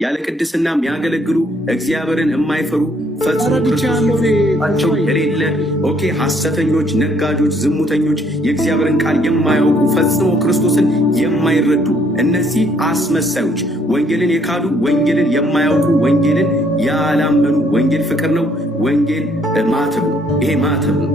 ያለ ቅድስና የሚያገለግሉ እግዚአብሔርን የማይፈሩ ፈጽሞ ክርስቶስቸው የሌለ ኦኬ ሐሰተኞች፣ ነጋጆች፣ ዝሙተኞች፣ የእግዚአብሔርን ቃል የማያውቁ ፈጽሞ ክርስቶስን የማይረዱ እነዚህ አስመሳዮች፣ ወንጌልን የካዱ፣ ወንጌልን የማያውቁ፣ ወንጌልን ያላመኑ። ወንጌል ፍቅር ነው። ወንጌል ማተብ ነው። ይሄ ማተብ ነው።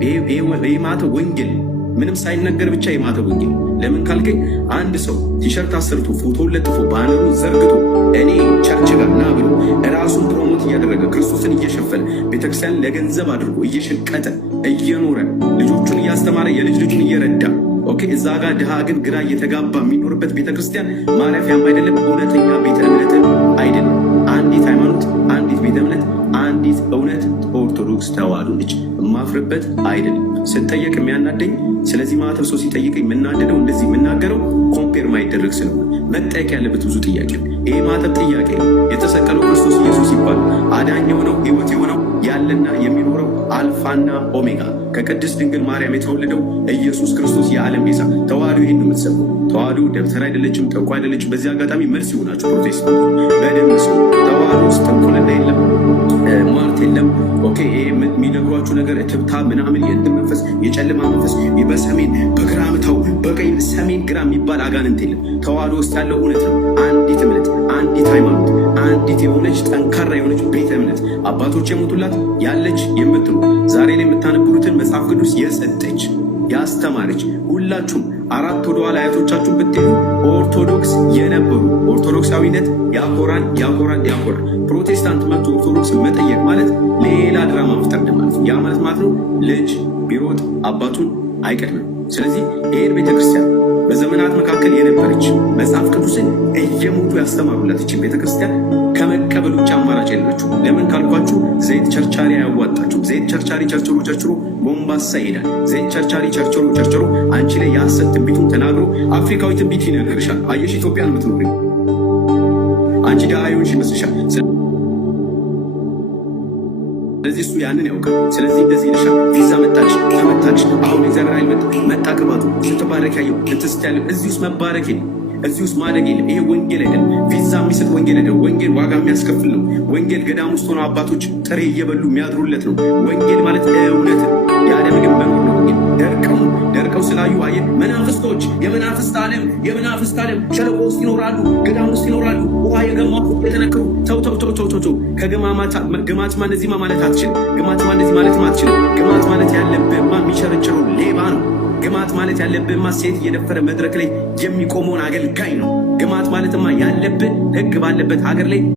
ይሄ ማተብ ወንጌል ምንም ሳይነገር ብቻ የማተብ ወንጌል። ለምን ካልከኝ አንድ ሰው ቲሸርት አሰርቶ ፎቶ ለጥፎ ባነሩን ዘርግቶ እኔ ቸርች ጋር ና ብሎ ራሱን ፕሮሞት እያደረገ ክርስቶስን እየሸፈነ ቤተክርስቲያን ለገንዘብ አድርጎ እየሸቀጠ እየኖረ ልጆቹን እያስተማረ የልጅ ልጁን እየረዳ ኦኬ እዛ ጋር ድሃ ግን ግራ እየተጋባ የሚኖርበት ቤተክርስቲያን ማረፊያም አይደለም፣ እውነተኛ ቤተ እምነትም አይደለም። አንዲት ሃይማኖት፣ አንዲት ቤተ እምነት፣ አንዲት እውነት ኦርቶዶክስ ተዋሕዶ ነች። የማፍርበት አይደለም። ስጠየቅ የሚያናደኝ ስለዚህ ማተብ ሰው ሲጠይቀኝ የምናደደው እንደዚህ የምናገረው ኮምፔር ማይደረግ ስለሆነ መጠየቅ ያለበት ብዙ ጥያቄ ነው። ይሄ ማተብ ጥያቄ ነው። የተሰቀለው ክርስቶስ ኢየሱስ ይባል አዳኝ የሆነው ሕይወት የሆነው ያለና የሚኖረው አልፋና ኦሜጋ ከቅድስት ድንግል ማርያም የተወለደው ኢየሱስ ክርስቶስ የዓለም ቤዛ። ተዋሕዶ ይህን ነው የምትሰበው። ተዋሕዶ ደብተር አይደለችም፣ ጠንቋ አይደለችም። በዚህ አጋጣሚ መልስ ይሆናችሁ ፕሮቴስታንቶች በደንብ ስሙ። ተዋሕዶ ውስጥ ጥንቁልና የለም፣ ሟርት የለም። ኦኬ የሚነግሯችሁ ነገር እትብታ ምናምን የእንትን መንፈስ የጨለማ መንፈስ በሰሜን በግራ ምታው በቀኝ ሰሜን ግራ የሚባል አጋንንት የለም። ተዋሕዶ ውስጥ ያለው እውነት ነው። አንዲት እምነት፣ አንዲት ሃይማኖት፣ አንዲት የሆነች ጠንካራ የሆነች ቤተ እምነት አባቶች የሞቱላት ያለች የምትኖር ዛሬ ላይ የምታነብሩትን መጽሐፍ ቅዱስ የሰጠች ያስተማረች ሁላችሁም አራት ወደኋላ አያቶቻችሁን ብትሄዱ ኦርቶዶክስ የነበሩ ኦርቶዶክሳዊነት ያኮራል። ፕሮቴስታንት መጥቶ ኦርቶዶክስ መጠየቅ ማለት ሌላ ድራማ መፍጠር ማለት ያ ማለት ነው ልጅ ቢሮጥ አባቱን አይቀድምም። ስለዚህ ይህን ቤተክርስቲያን በዘመናት መካከል የነበረች መጽሐፍ ቅዱስን እየሞቱ ያስተማሩላት ይችን ቤተክርስቲያን ከመቀበል ውጭ አማራጭ የላችሁ። ለምን ካልኳችሁ ዘይት ቸርቻሪ አያዋጣችሁ። ዘይት ቸርቻሪ ቸርችሮ ቦምባሳ ይሄዳል። ዘይት ቸርቻሪ ቸርችሮ አንቺ ላይ የሐሰት ትንቢቱን ተናግሮ አፍሪካዊ ትንቢት ይነግርሻል። አየሽ ኢትዮጵያን የምትኖሪ አንቺ ዳዮች ይመስልሻል። ስለዚህ እሱ ያንን ያውቃል። ስለዚህ እንደዚህ ይልሻል። ቪዛ መጣች ተመታች፣ አሁን የዘራይ መጣ ቅባቱ ስትባረክ ያየው እንትስታለ። እዚህ ውስጥ መባረክ የለም፣ እዚህ ውስጥ ማደግ የለም። ይሄ ወንጌል አይደለም። ቪዛ የሚሰጥ ወንጌል አይደለም። ወንጌል ዋጋ የሚያስከፍል ነው። ወንጌል ገዳም ውስጥ ሆነው አባቶች ጥሬ እየበሉ የሚያድሩለት ነው። ወንጌል ማለት እውነት ያለ ምግብ መኖር ነው። ወንጌል ደርቀው ስላዩ አየ መናፍስቶች የመናፍስት ዓለም ሸለቆ ውስጥ ይኖራሉ፣ ገዳም ውስጥ ይኖራሉ። ውሃ የገማቱ የተነከሩ ተው ግማትማ እንደዚህ ማለት አትችልም። ግማትማ እንደዚህ ማለት አትችልም። ግማት ማለት ያለብህማ የሚቸረችረው ሌባ ነው። ግማት ማለት ያለብህማ ሴት እየደፈረ መድረክ ላይ የሚቆመውን አገልጋይ ነው። ግማት ማለትማ ያለብህ ሕግ ባለበት ሀገር ላይ